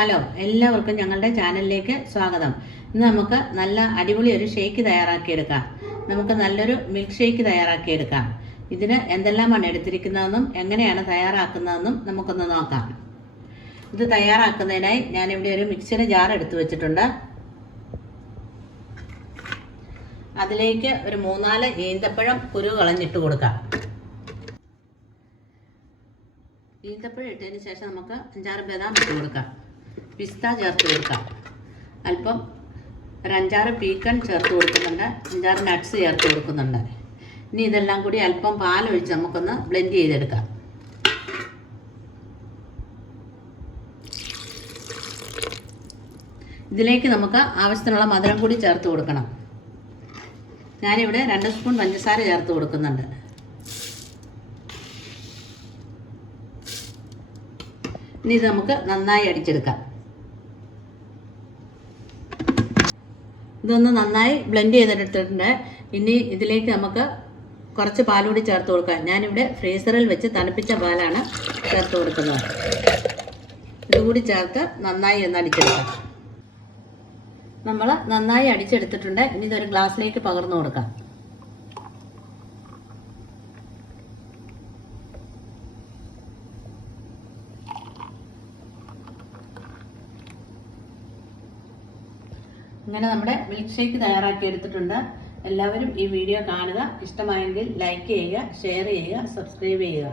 Hello എല്ലാവർക്കും ഞങ്ങളുടെ ചാനലിലേക്ക് സ്വാഗതം. ഇന്ന് നമുക്ക് നല്ല അടിപൊളി ഒരു ഷേക്ക് തയ്യാറാക്കിയെടുക്കാം. നമുക്ക് നല്ലൊരു മിൽക്ക് ഷേക്ക് തയ്യാറാക്കിയെടുക്കാം. ഇതിന് എന്തെല്ലാമാണ് എടുത്തിരിക്കുന്നതെന്നും എങ്ങനെയാണ് തയ്യാറാക്കുന്നതെന്നും നമുക്കൊന്ന് നോക്കാം. ഇത് തയ്യാറാക്കുന്നതിനായി ഞാനിവിടെ ഒരു മിക്സിയുടെ ജാർ എടുത്തു വെച്ചിട്ടുണ്ട്. അതിലേക്ക് ഒരു മൂന്നാൽ ഈന്തപ്പഴം കുരു കളഞ്ഞിട്ട് കൊടുക്കാം. ഈന്തപ്പഴം ഇട്ടതിന് ശേഷം നമുക്ക് അഞ്ചാറ് ബദാം ഇട്ട് കൊടുക്കാം. പിസ്ത ചേർത്ത് കൊടുക്കാം. അല്പം ഒരു അഞ്ചാറ് പീക്കൺ ചേർത്ത് കൊടുക്കുന്നുണ്ട്. അഞ്ചാറ് നട്ട്സ് ചേർത്ത് കൊടുക്കുന്നുണ്ട്. ഇനി ഇതെല്ലാം കൂടി അല്പം പാലൊഴിച്ച് നമുക്കൊന്ന് ബ്ലെൻഡ് ചെയ്തെടുക്കാം. ഇതിലേക്ക് നമുക്ക് ആവശ്യത്തിനുള്ള മധുരം കൂടി ചേർത്ത് കൊടുക്കണം. ഞാനിവിടെ രണ്ട് സ്പൂൺ പഞ്ചസാര ചേർത്ത് കൊടുക്കുന്നുണ്ട്. ഇനി ഇത് നമുക്ക് നന്നായി അടിച്ചെടുക്കാം. ഇതൊന്ന് നന്നായി ബ്ലെൻഡ് ചെയ്തെടുത്തിട്ടുണ്ട്. ഇനി ഇതിലേക്ക് നമുക്ക് കുറച്ച് പാലുകൂടി ചേർത്ത് കൊടുക്കാം. ഞാനിവിടെ ഫ്രീസറിൽ വെച്ച് തണുപ്പിച്ച പാലാണ് ചേർത്ത് കൊടുക്കുന്നത്. ഇതുകൂടി ചേർത്ത് നന്നായി ഒന്ന് അടിച്ചെടുക്കാം. നമ്മൾ നന്നായി അടിച്ചെടുത്തിട്ടുണ്ട്. ഇനി ഇതൊരു ഗ്ലാസ്സിലേക്ക് പകർന്നു കൊടുക്കാം. ഇങ്ങനെ നമ്മുടെ മിൽക്ക് ഷേക്ക് തയ്യാറാക്കി എടുത്തിട്ടുണ്ട്. എല്ലാവരും ഈ വീഡിയോ കാണുക. ഇഷ്ടമായെങ്കിൽ ലൈക്ക് ചെയ്യുക ഷെയർ ചെയ്യുക സബ്സ്ക്രൈബ് ചെയ്യുക.